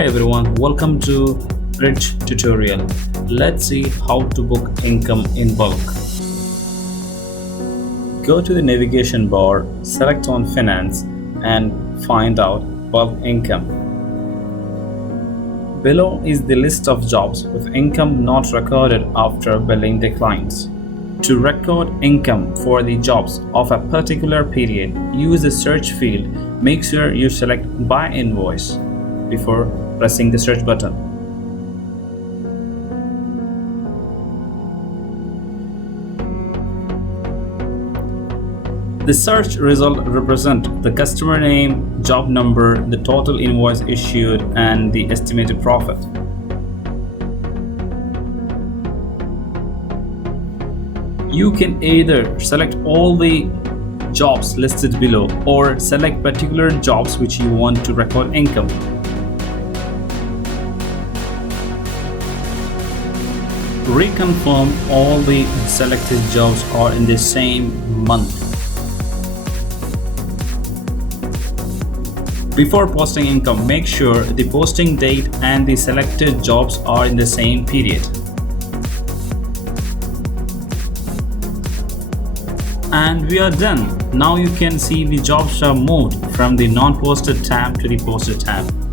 Hi everyone, welcome to Bridge tutorial. Let's see how to book income in bulk. Go to the navigation bar, select on Finance and find out bulk income. Below is the list of jobs with income not recorded after billing declines. To record income for the jobs of a particular period, use the search field. Make sure you select by invoice before pressing the search button. The search result represents the customer name, job number, the total invoice issued, and the estimated profit. You can either select all the jobs listed below or select particular jobs which you want to record income. Reconfirm all the selected jobs are in the same month. Before posting income, make sure the posting date and the selected jobs are in the same period. And we are done. Now you can see the jobs are moved from the non-posted tab to the posted tab.